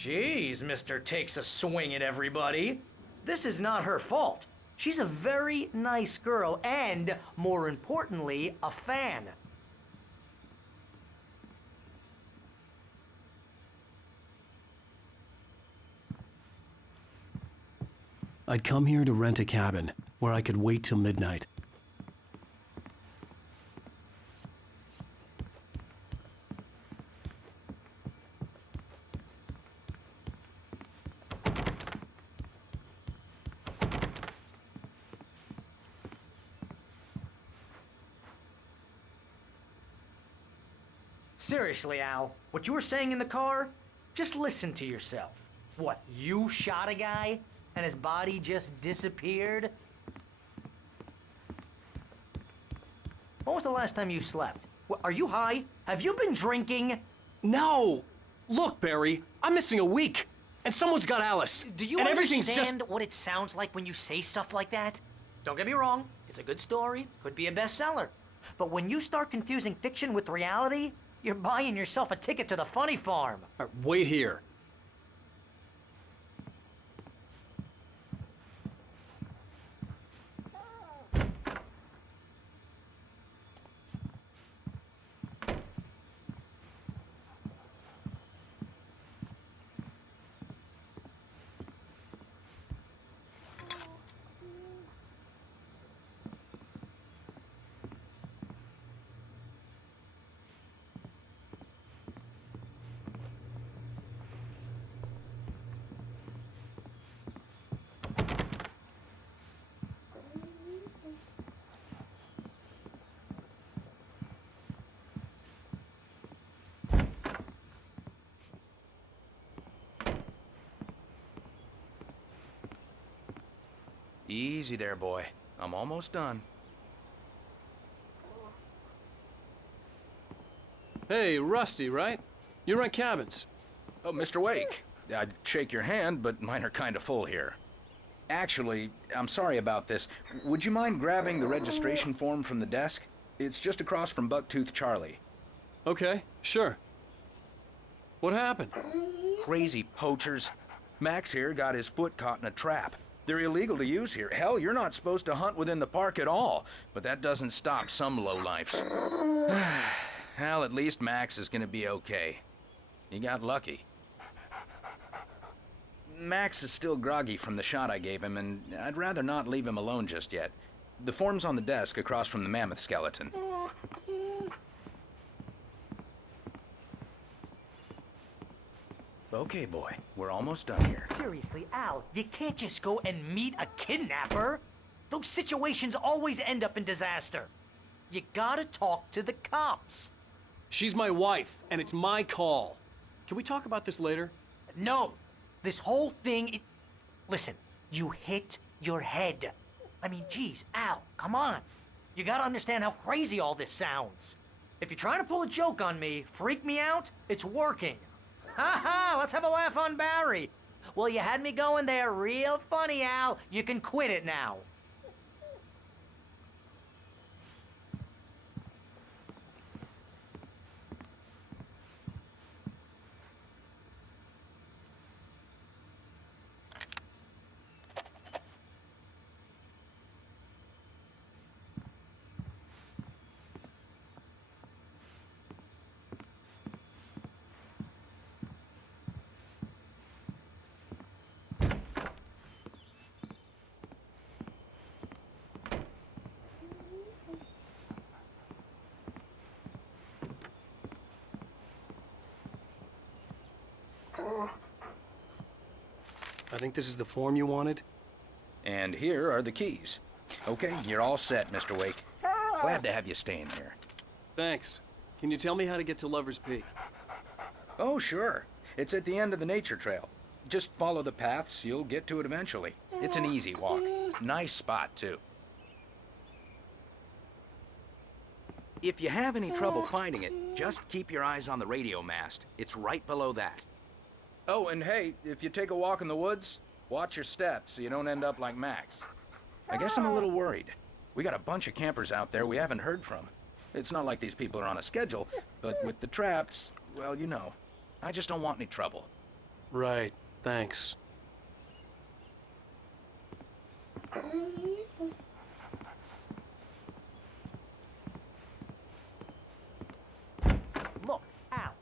Jeez, Mr. Takes a swing at everybody. This is not her fault. She's a very nice girl and, more importantly, a fan. I'd come here to rent a cabin where I could wait till midnight. Seriously, Al, what you were saying in the car? Just listen to yourself. What, you shot a guy and his body just disappeared? When was the last time you slept? What, are you high? Have you been drinking? No! Look, Barry, I'm missing a week, and someone's got Alice. Do you and everything's understand what it sounds like when you say stuff like that? Don't get me wrong, it's a good story, could be a bestseller. But when you start confusing fiction with reality, you're buying yourself a ticket to the funny farm. Wait here. Easy there, boy. I'm almost done. Hey, Rusty, right? You rent cabins. Oh, Mr. Wake. I'd shake your hand, but mine are kind of full here. Actually, I'm sorry about this. Would you mind grabbing the registration form from the desk? It's just across from Bucktooth Charlie. Okay, sure. What happened? Crazy poachers. Max here got his foot caught in a trap. They're illegal to use here. Hell, you're not supposed to hunt within the park at all. But that doesn't stop some lowlifes. Well, at least Max is gonna be okay. He got lucky. Max is still groggy from the shot I gave him, and I'd rather not leave him alone just yet. The form's on the desk across from the mammoth skeleton. Okay, boy. We're almost done here. Seriously, Al, you can't just go and meet a kidnapper. Those situations always end up in disaster. You gotta talk to the cops. She's my wife, and it's my call. Can we talk about this later? No, this whole thing, listen, you hit your head. I mean, geez, Al, come on. You gotta understand how crazy all this sounds. If you're trying to pull a joke on me, freak me out, it's working. Ha ha, let's have a laugh on Barry. Well, you had me going there real funny, Al. You can quit it now. I think this is the form you wanted. And here are the keys. Okay, you're all set, Mr. Wake. Glad to have you staying here. Thanks. Can you tell me how to get to Lover's Peak? Oh, sure. It's at the end of the nature trail. Just follow the paths, you'll get to it eventually. It's an easy walk. Nice spot, too. If you have any trouble finding it, just keep your eyes on the radio mast. It's right below that. Oh, and hey, if you take a walk in the woods, watch your steps so you don't end up like Max. I guess I'm a little worried. We got a bunch of campers out there we haven't heard from. It's not like these people are on a schedule, but with the traps, well, you know. I just don't want any trouble. Right, thanks. Look, Al,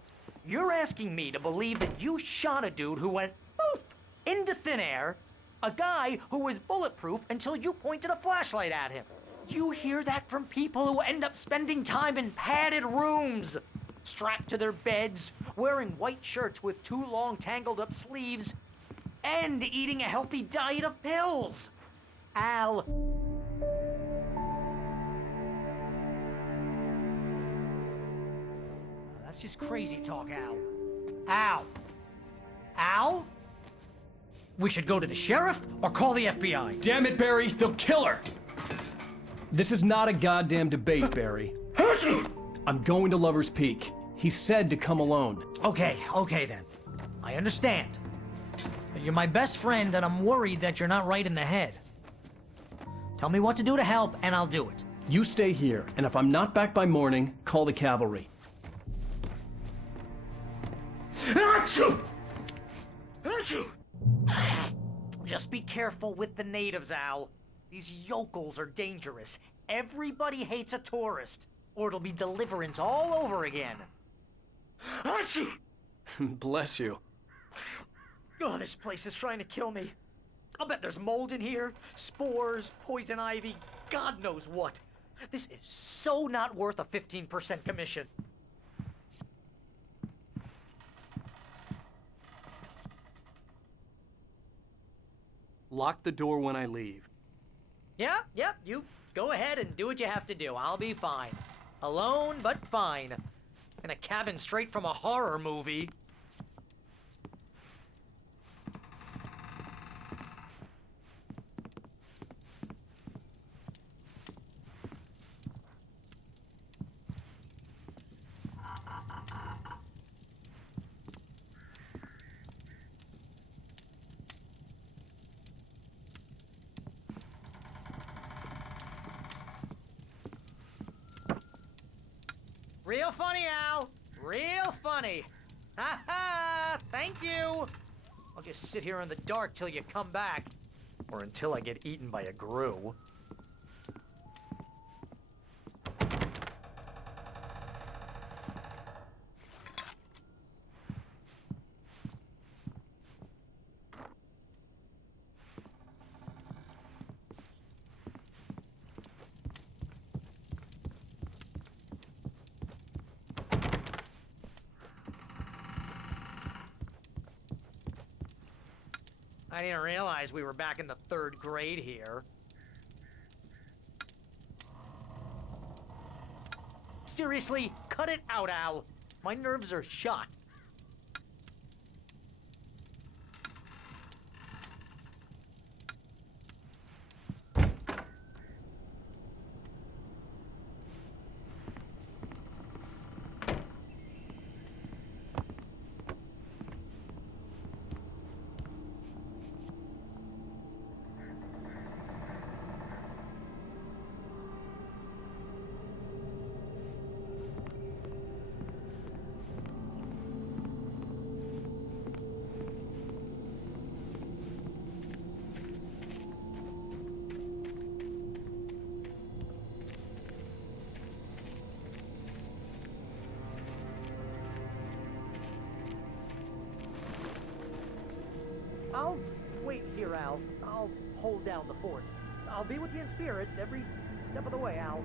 you're asking me to believe that you shot a dude who went poof into thin air, a guy who was bulletproof until you pointed a flashlight at him. You hear that from people who end up spending time in padded rooms, strapped to their beds, wearing white shirts with too long tangled up sleeves, and eating a healthy diet of pills. Al. That's just crazy talk, Al. Al. Al? We should go to the sheriff or call the FBI. Damn it, Barry, they'll kill her! This is not a goddamn debate, Barry. I'm going to Lover's Peak. He said to come alone. Okay then. I understand. You're my best friend, and I'm worried that you're not right in the head. Tell me what to do to help, and I'll do it. You stay here, and if I'm not back by morning, call the cavalry. Just be careful with the natives, Al. These yokels are dangerous. Everybody hates a tourist, or it'll be Deliverance all over again. Bless you. Oh, this place is trying to kill me. I'll bet there's mold in here, spores, poison ivy, God knows what. This is so not worth a 15% commission. Lock the door when I leave. Yep, you go ahead and do what you have to do. I'll be fine. Alone, but fine. In a cabin straight from a horror movie. Real funny, Al. Real funny. Ha ha! Thank you. I'll just sit here in the dark till you come back. Or until I get eaten by a grue. I didn't realize we were back in the 3rd grade here. Seriously, cut it out, Al. My nerves are shot. I'll wait here, Al. I'll hold down the fort. I'll be with you in spirit every step of the way, Al.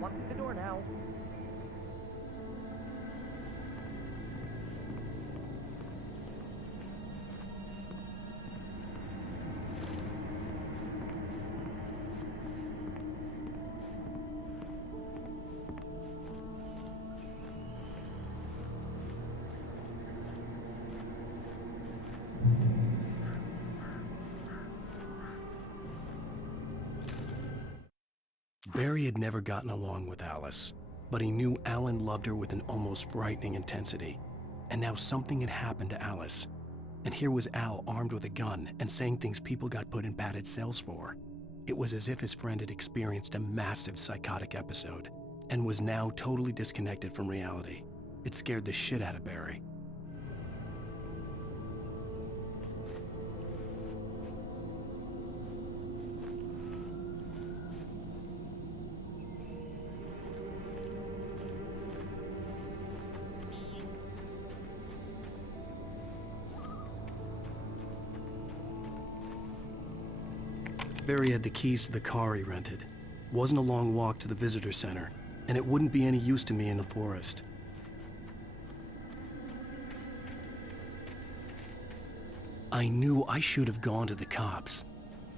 Walk through the door now. Barry had never gotten along with Alice, but he knew Alan loved her with an almost frightening intensity. And now something had happened to Alice. And here was Al armed with a gun and saying things people got put in padded cells for. It was as if his friend had experienced a massive psychotic episode and was now totally disconnected from reality. It scared the shit out of Barry. Barry had the keys to the car he rented. Wasn't a long walk to the visitor center, and it wouldn't be any use to me in the forest. I knew I should have gone to the cops.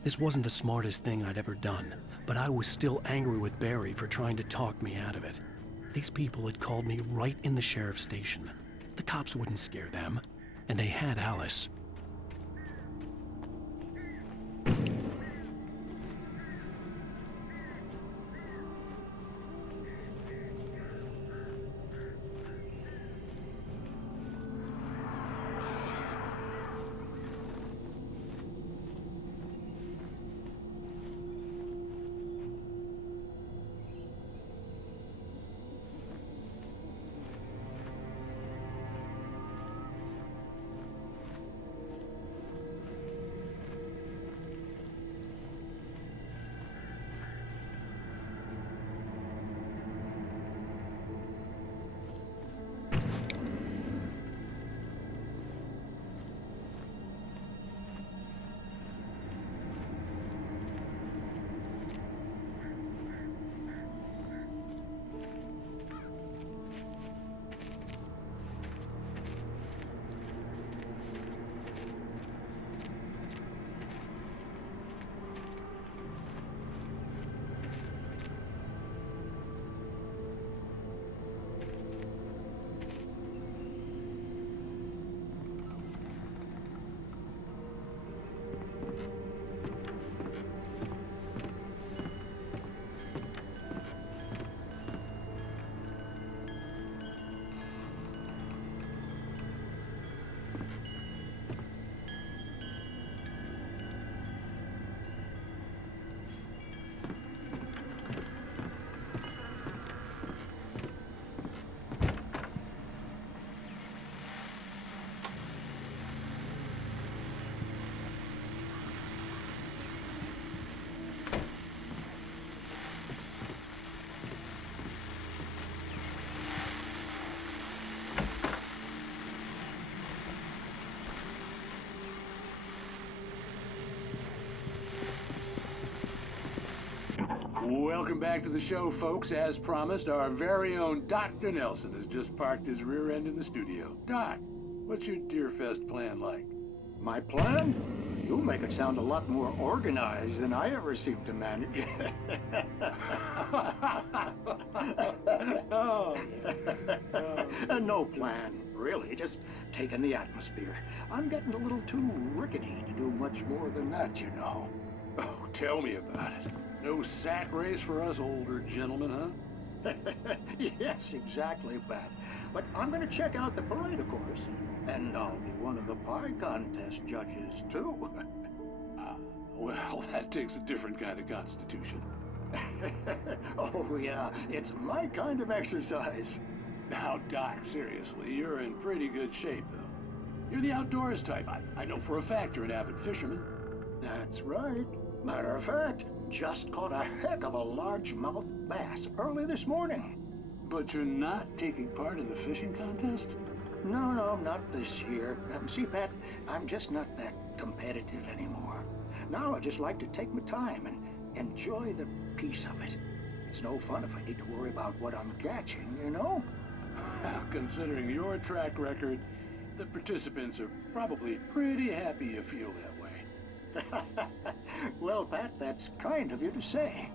This wasn't the smartest thing I'd ever done, but I was still angry with Barry for trying to talk me out of it. These people had called me right in the sheriff's station. The cops wouldn't scare them, and they had Alice. Welcome back to the show, folks. As promised, our very own Dr. Nelson has just parked his rear end in the studio. Doc, what's your Deerfest plan like? My plan? You make it sound a lot more organized than I ever seem to manage. No plan, really. Just taking the atmosphere. I'm getting a little too rickety to do much more than that, you know. Oh, tell me about it. No sack race for us older gentlemen, huh? Yes, exactly, Pat. But I'm going to check out the parade, of course. And I'll be one of the pie contest judges, too. Well, that takes a different kind of constitution. Oh, yeah. It's my kind of exercise. Now, Doc, seriously, you're in pretty good shape, though. You're the outdoors type. I know for a fact you're an avid fisherman. That's right. Matter of fact, just caught a heck of a largemouth bass early this morning. But you're not taking part in the fishing contest? No, not this year. See, Pat, I'm just not that competitive anymore. Now I just like to take my time and enjoy the peace of it. It's no fun if I need to worry about what I'm catching, you know? Well, considering your track record, the participants are probably pretty happy you feel that way. Well, Pat, that's kind of you to say.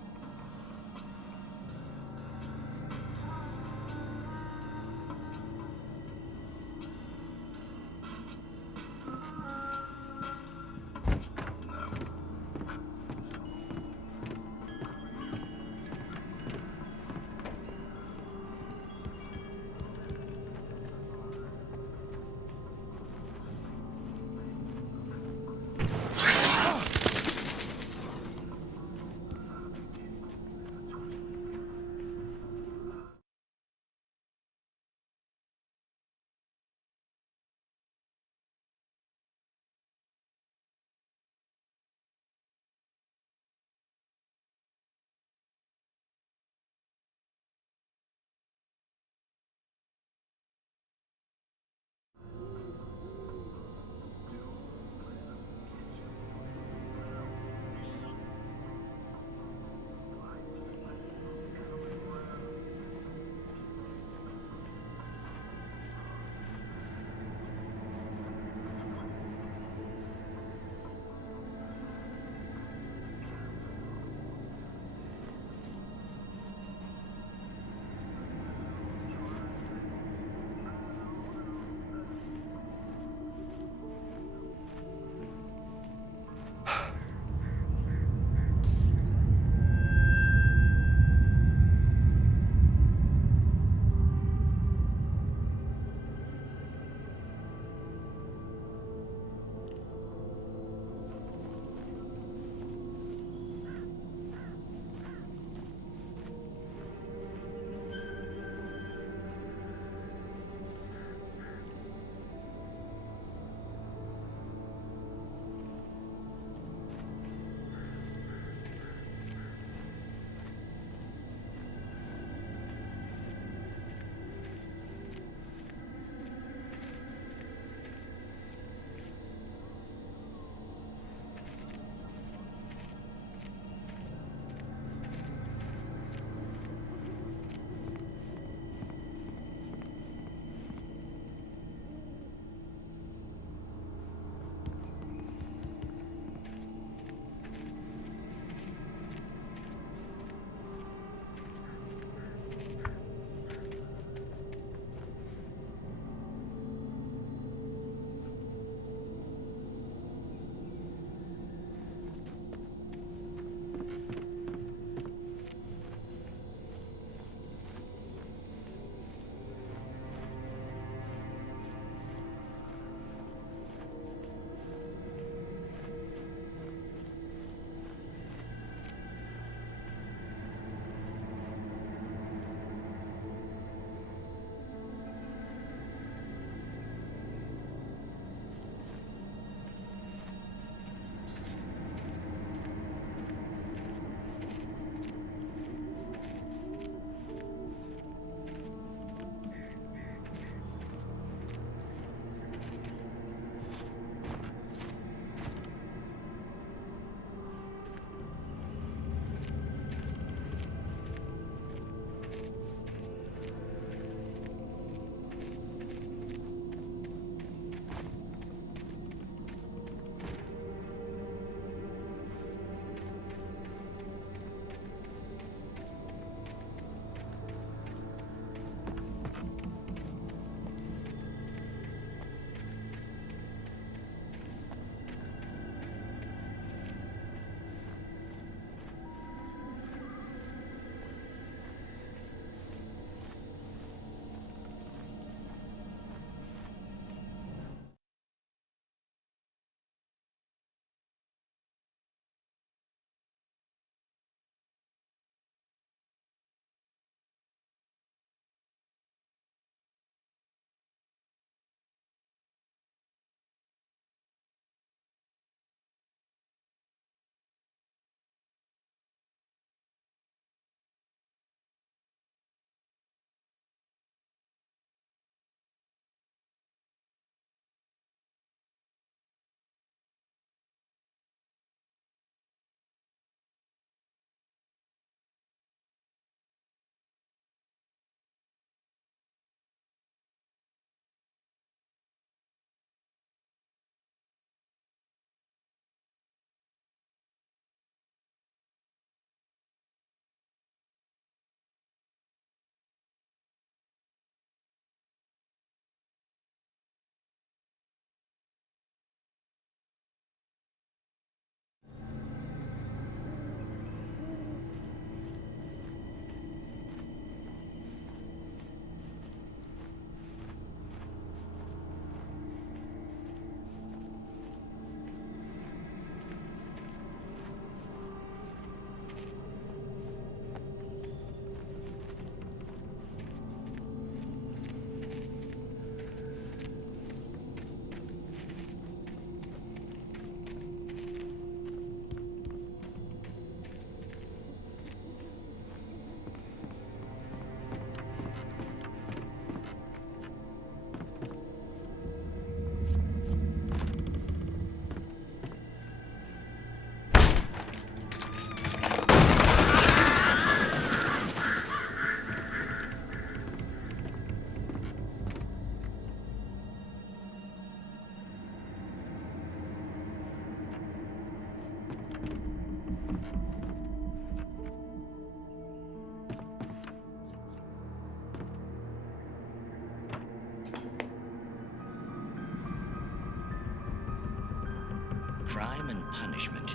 Crime and punishment.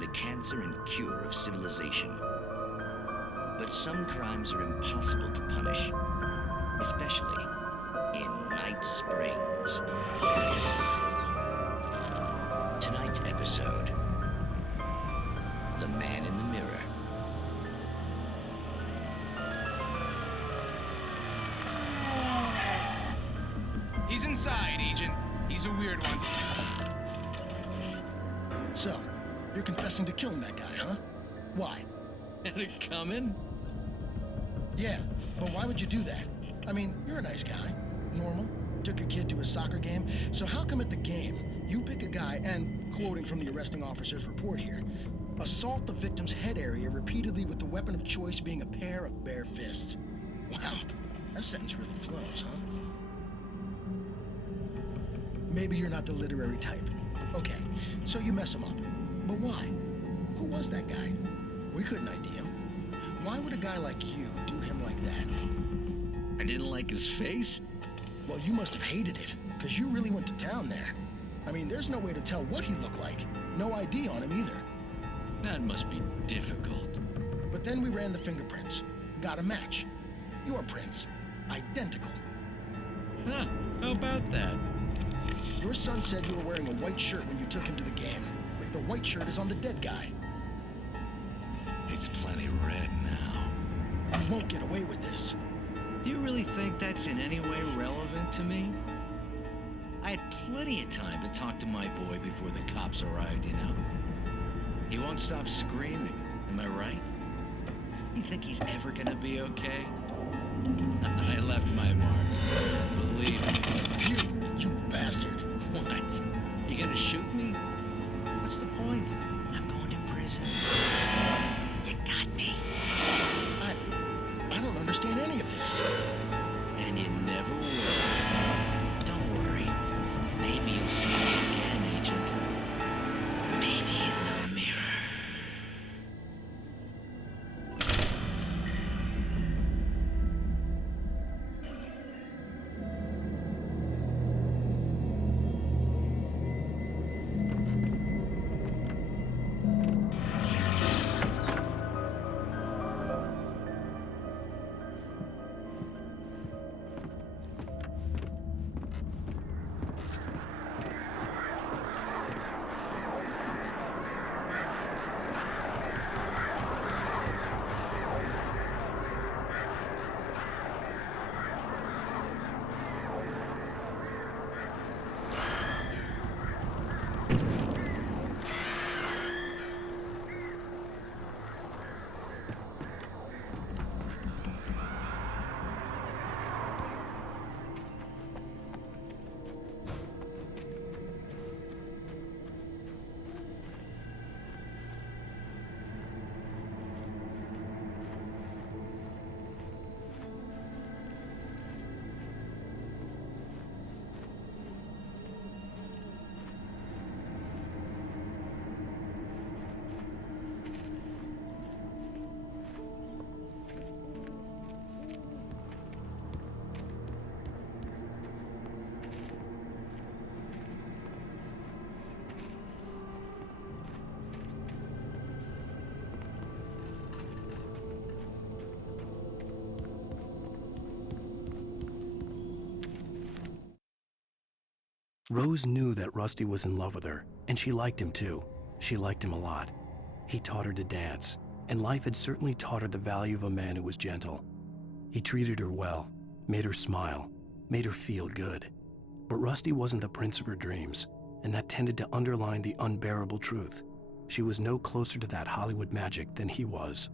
The cancer and cure of civilization. But some crimes are impossible to punish, especially in Night Springs. Tonight's episode, The Man in the Mirror. He's inside, Agent. He's a weird one. So, you're confessing to killing that guy, huh? Why? Had it coming? Yeah, but why would you do that? I mean, you're a nice guy. Normal. Took a kid to a soccer game. So how come at the game, you pick a guy and, quoting from the arresting officer's report here, assault the victim's head area repeatedly with the weapon of choice being a pair of bare fists? Wow, that sentence really flows, huh? Maybe you're not the literary type. Okay, so you mess him up. But why? Who was that guy? We couldn't ID him. Why would a guy like you do him like that? I didn't like his face? Well, you must have hated it, because you really went to town there. I mean, there's no way to tell what he looked like. No ID on him either. That must be difficult. But then we ran the fingerprints. Got a match. Your prints. Identical. Huh, how about that? Your son said you were wearing a white shirt when you took him to the game. But the white shirt is on the dead guy. It's plenty red now. You won't get away with this. Do you really think that's in any way relevant to me? I had plenty of time to talk to my boy before the cops arrived, you know? He won't stop screaming, am I right? You think he's ever gonna be okay? I left my mark. Believe me. You bastard. What? You gonna shoot me? What's the point? I'm going to prison. You got me. I don't understand any of this. And you never will. Don't worry. Maybe you'll see me again, Agent. Maybe in the mirror. Rose knew that Rusty was in love with her, and she liked him too. She liked him a lot. He taught her to dance, and life had certainly taught her the value of a man who was gentle. He treated her well, made her smile, made her feel good. But Rusty wasn't the prince of her dreams, and that tended to underline the unbearable truth. She was no closer to that Hollywood magic than he was.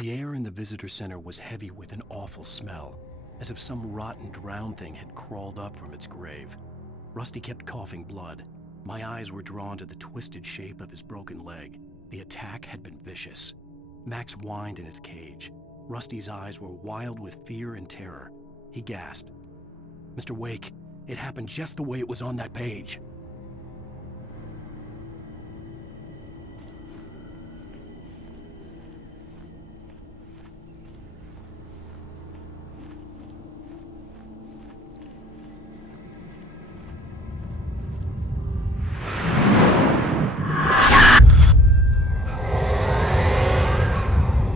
The air in the visitor center was heavy with an awful smell. as if some rotten drowned thing had crawled up from its grave. Rusty kept coughing blood. My eyes were drawn to the twisted shape of his broken leg. The attack had been vicious. Max whined in his cage. Rusty's eyes were wild with fear and terror. He gasped, "Mr. Wake, it happened just the way it was on that page."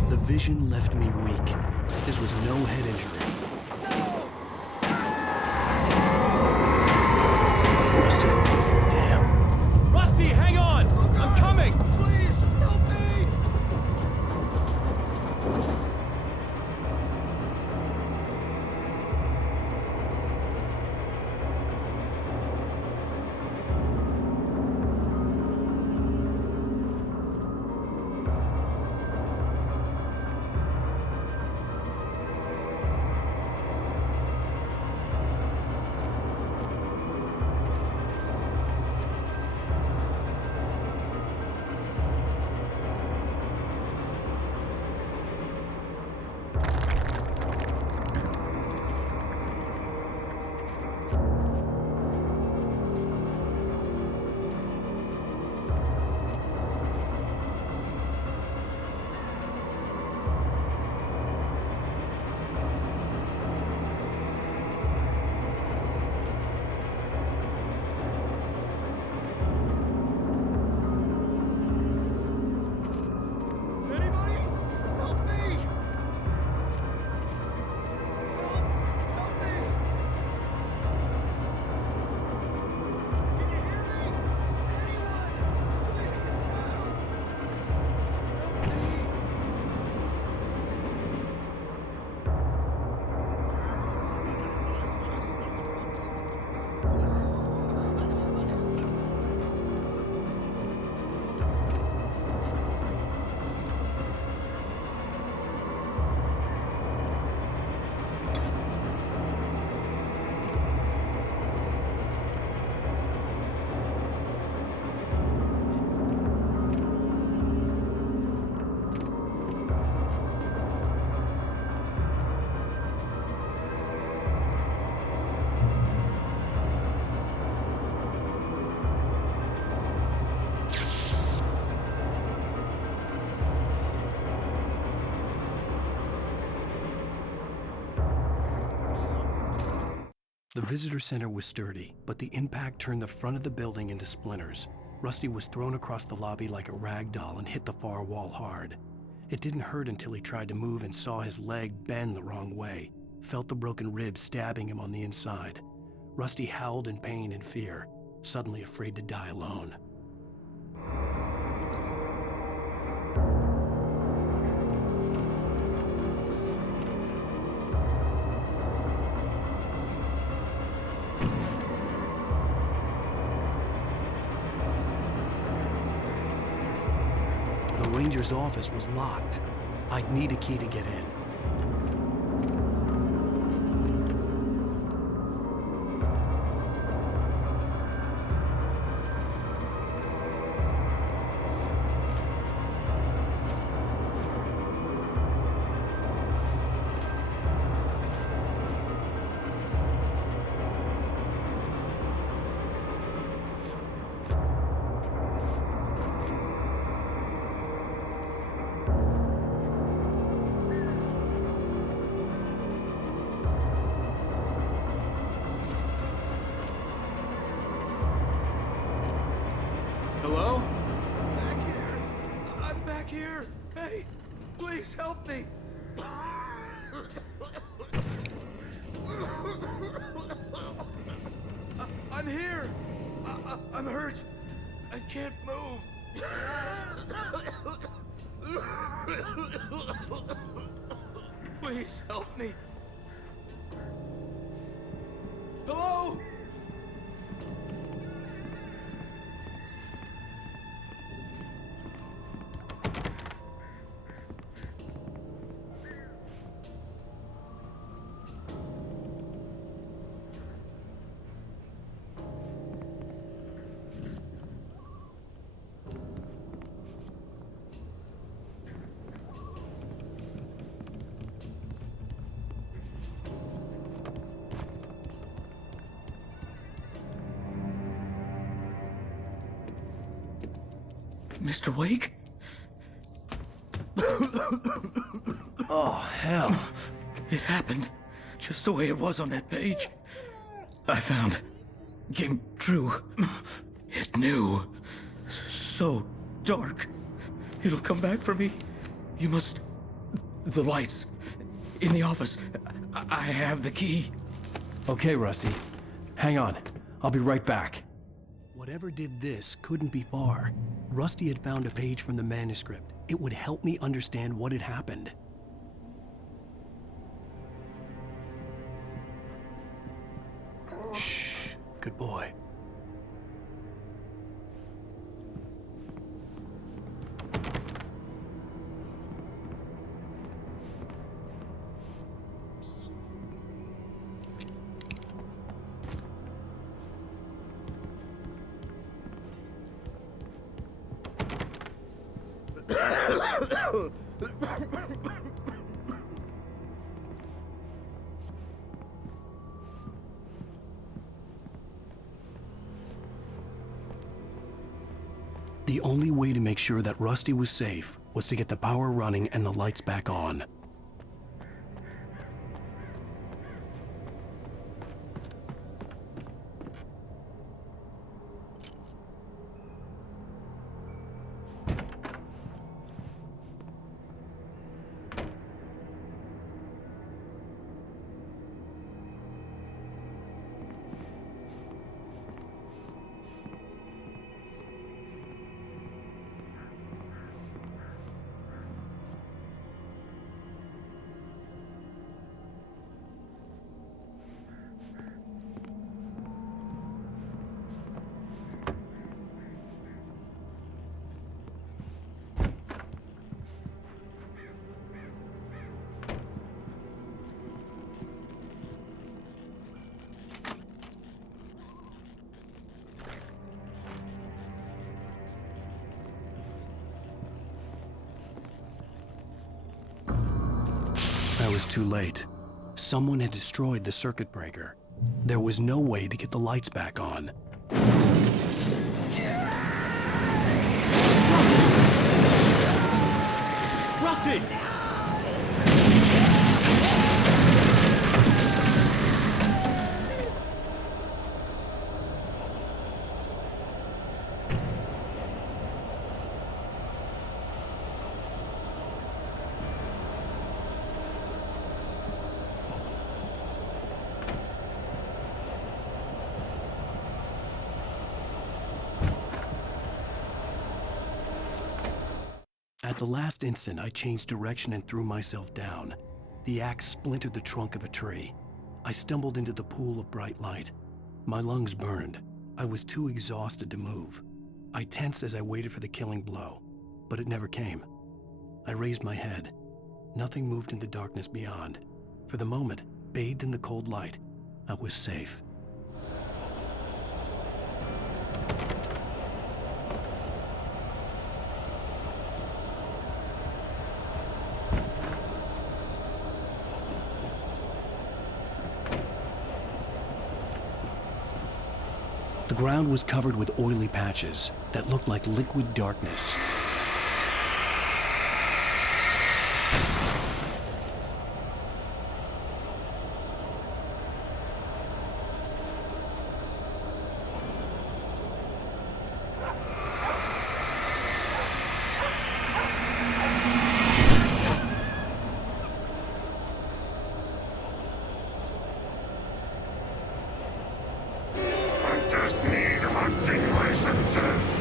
The vision left me weak. This was no head injury. Rusty, damn. Rusty, hang on! I'm coming! Please, help me! The visitor center was sturdy, but the impact turned the front of the building into splinters. Rusty was thrown across the lobby like a rag doll and hit the far wall hard. It didn't hurt until he tried to move and saw his leg bend the wrong way, felt the broken ribs stabbing him on the inside. Rusty howled in pain and fear, suddenly afraid to die alone. The ranger's office was locked. I'd need a key to get in. Hello? Back here! I'm back here! Hey, please help me! I'm here! I'm hurt! I can't move! Please help me! Hello? Mr. Wake? Oh, hell. It happened just the way it was on that page. I found. Came true. It knew. So dark. It'll come back for me. You must. The lights. In the office. I have the key. Okay, Rusty. Hang on. I'll be right back. Whatever did this couldn't be far. Rusty had found a page from the manuscript. It would help me understand what had happened. Shh. Good boy. The only way to make sure that Rusty was safe was to get the power running and the lights back on. I was too late. Someone had destroyed the circuit breaker. There was no way to get the lights back on. Rusty! At the last instant, I changed direction and threw myself down. The axe splintered the trunk of a tree. I stumbled into the pool of bright light. My lungs burned. I was too exhausted to move. I tensed as I waited for the killing blow, but it never came. I raised my head. Nothing moved in the darkness beyond. For the moment, bathed in the cold light, I was safe. The ground was covered with oily patches that looked like liquid darkness. Hunters need hunting licenses.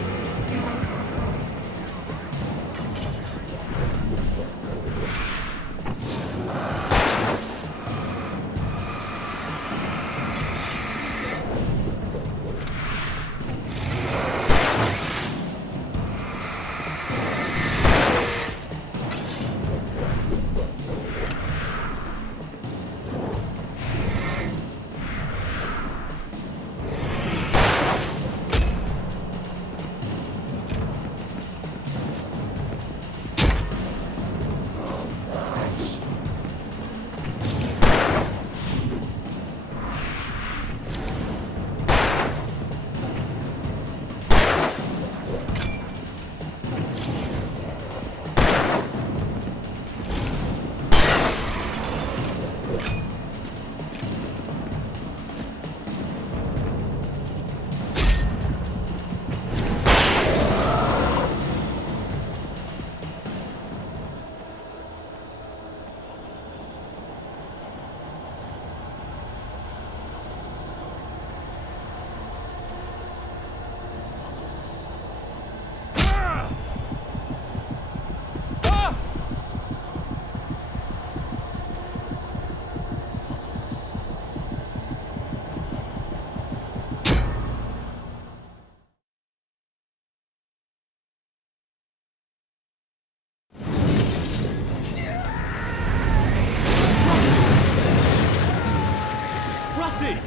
Rusty!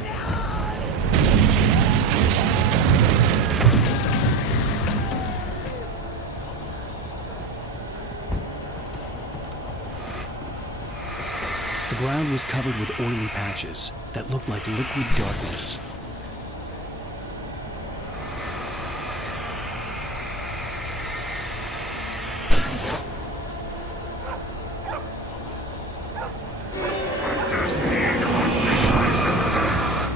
The ground was covered with oily patches that looked like liquid darkness. Disney hunting licenses.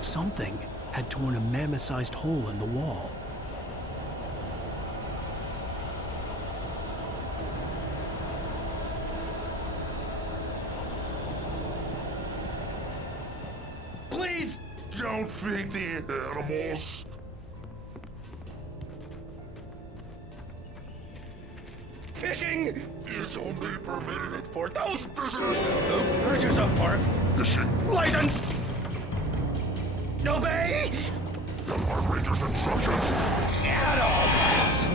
Something had torn a mammoth-sized hole in the wall. Please don't feed the animals. Fishing Is only permitted for those visitors. who purchase a park Fishing. license. Obey The park ranger's instructions. at all times.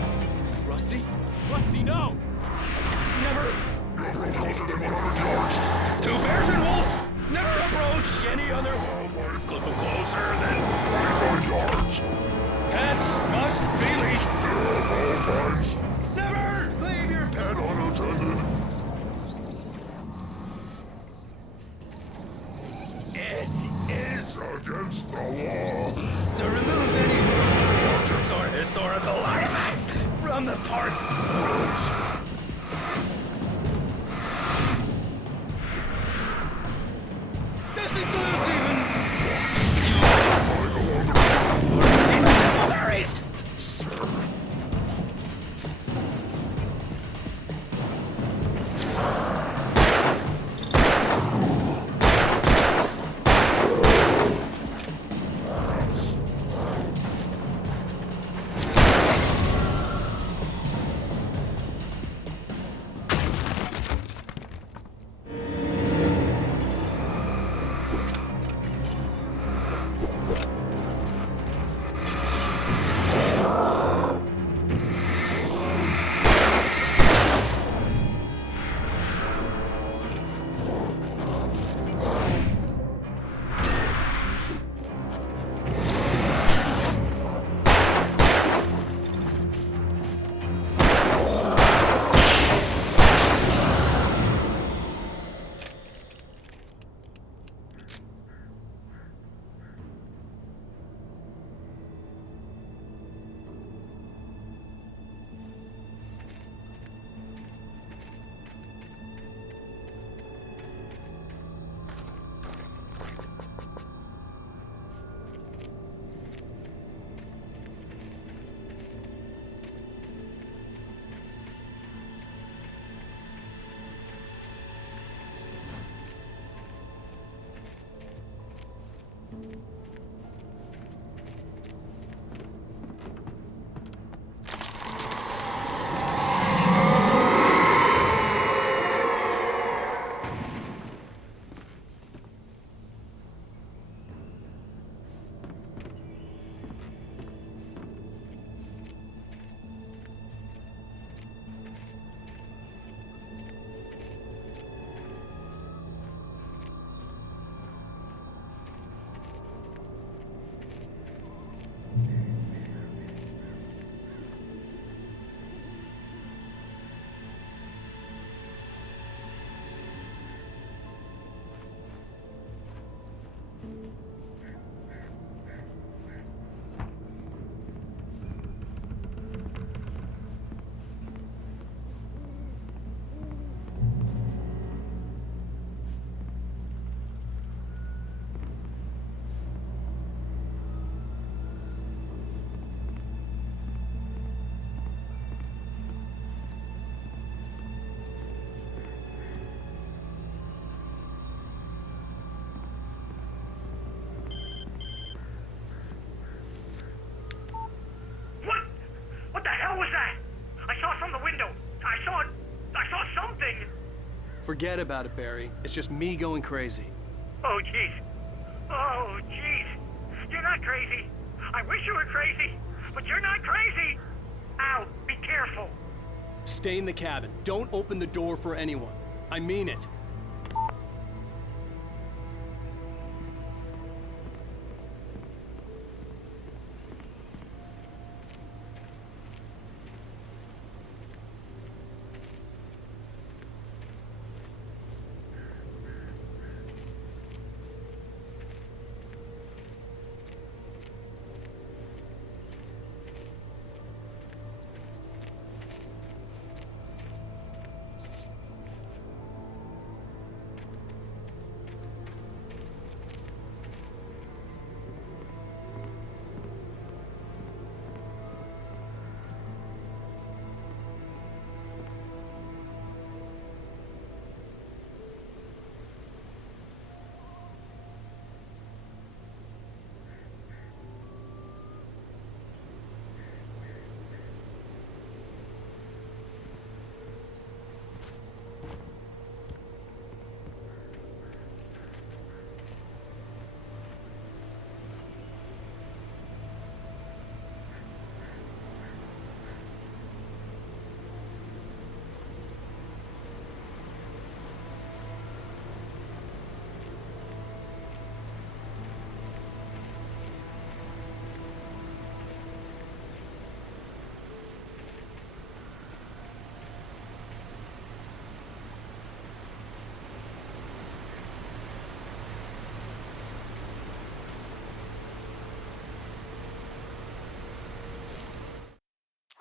Rusty? Rusty, no! Never. You approach closer than 100 yards. To bears and wolves, never approach any other wildlife closer than 25 yards. pets must be leashed. At all times. Never leave your pet. And unattended. It is Against the law. to remove any objects or historical artifacts from the park. This includes even berries. Forget about it, Barry. It's just me going crazy. Oh, jeez. Oh, jeez. You're not crazy. I wish you were crazy, but you're not crazy. Al, be careful. Stay in the cabin. Don't open the door for anyone. I mean it.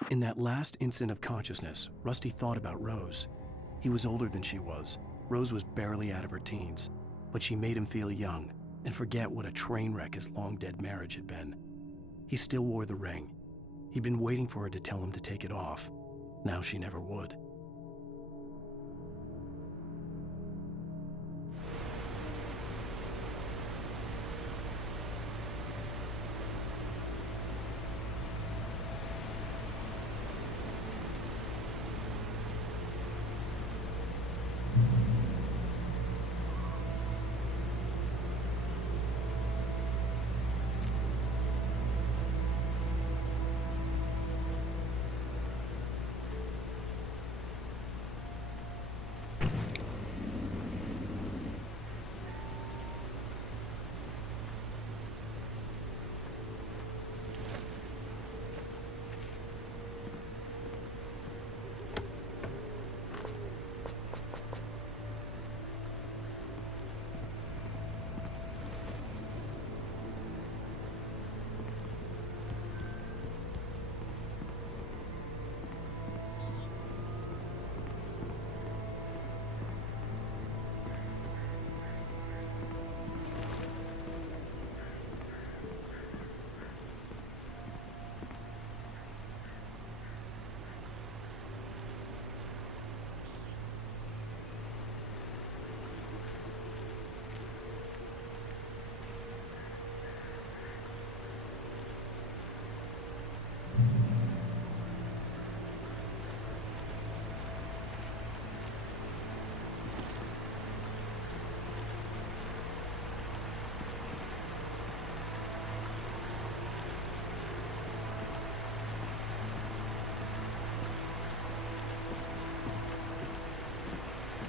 In that last instant of consciousness, Rusty thought about Rose. He was older than she was. Rose was barely out of her teens, but she made him feel young and forget what a train wreck his long-dead marriage had been. He still wore the ring. He'd been waiting for her to tell him to take it off. Now she never would.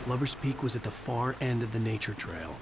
Lover's Peak was at the far end of the nature trail.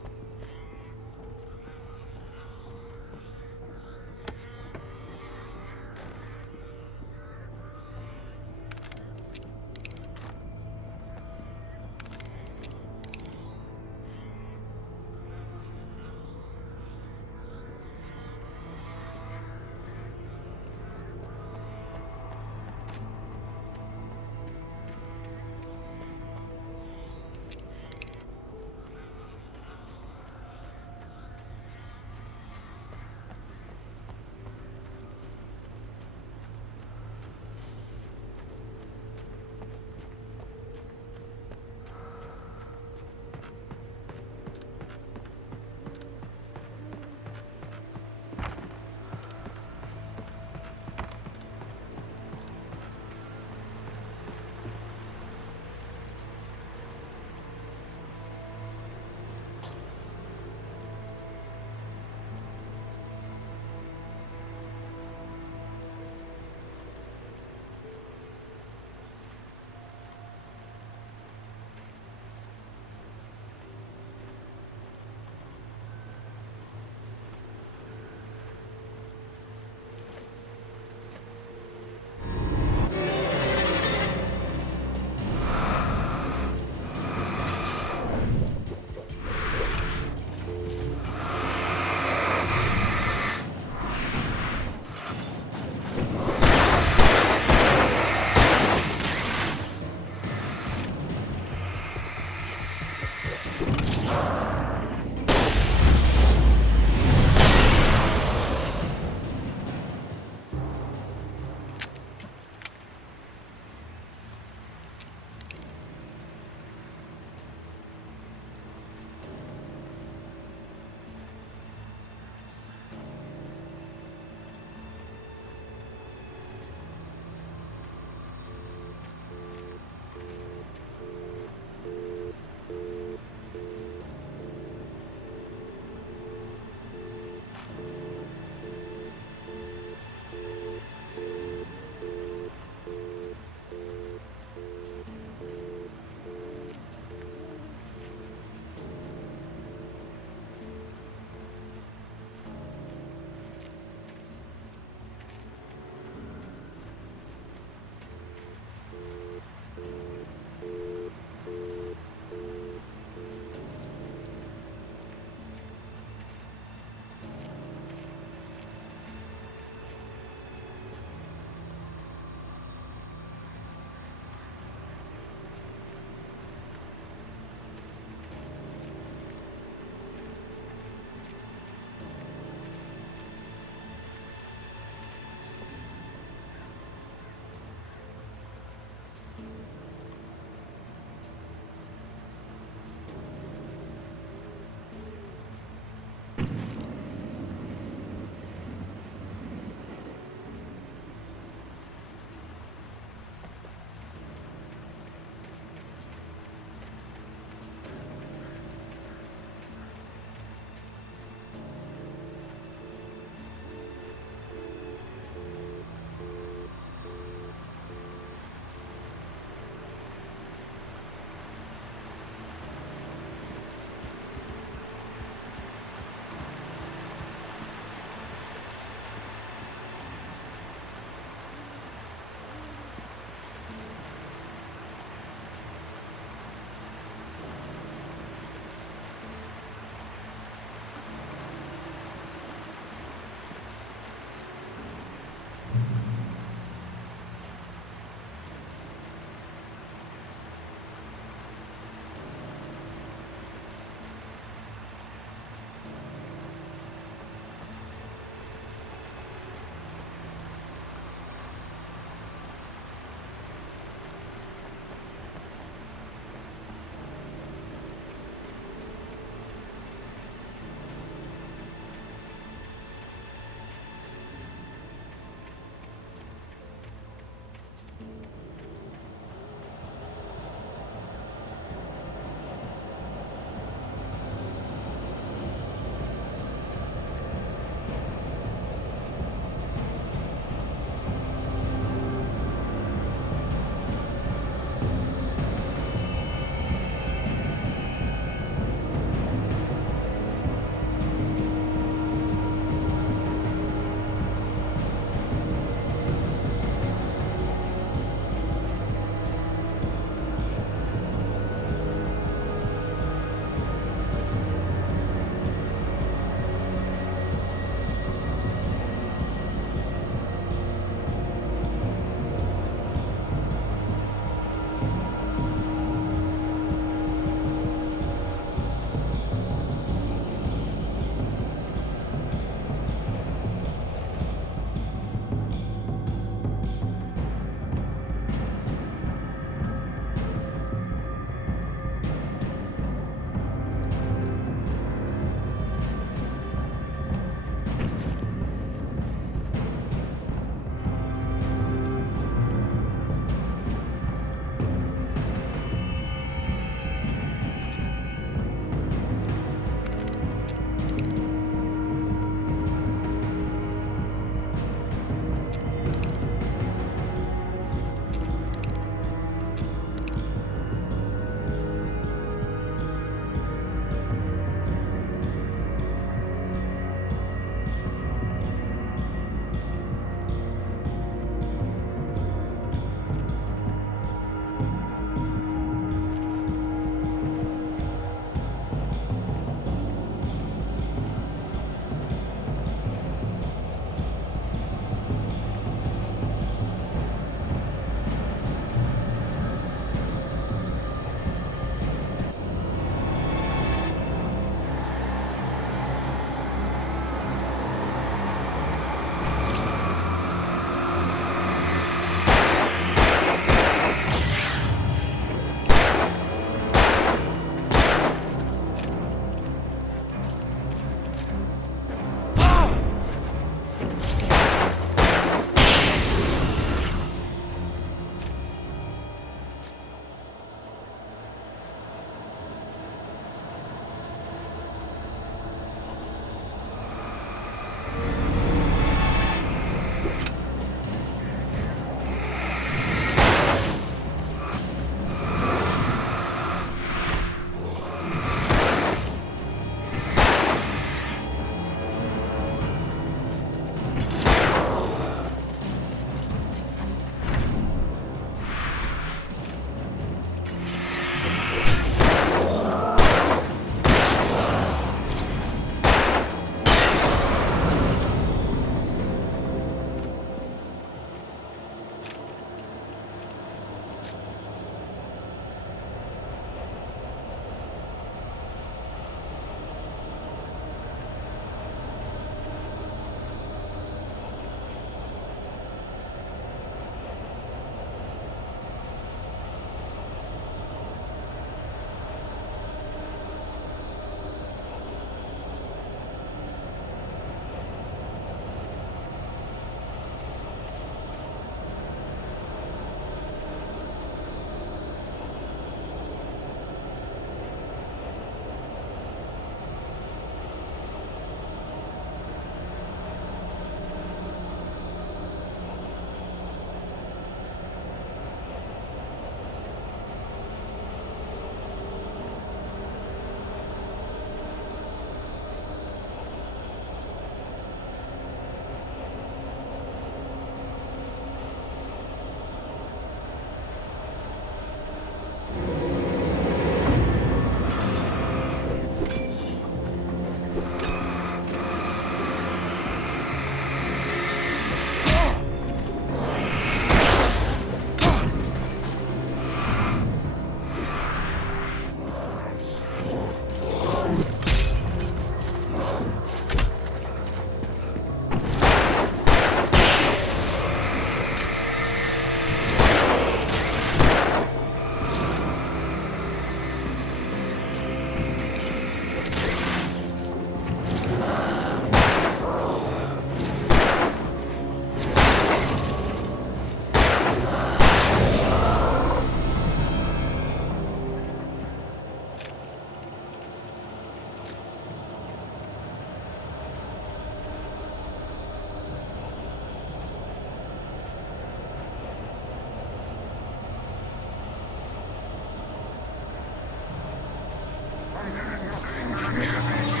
Mission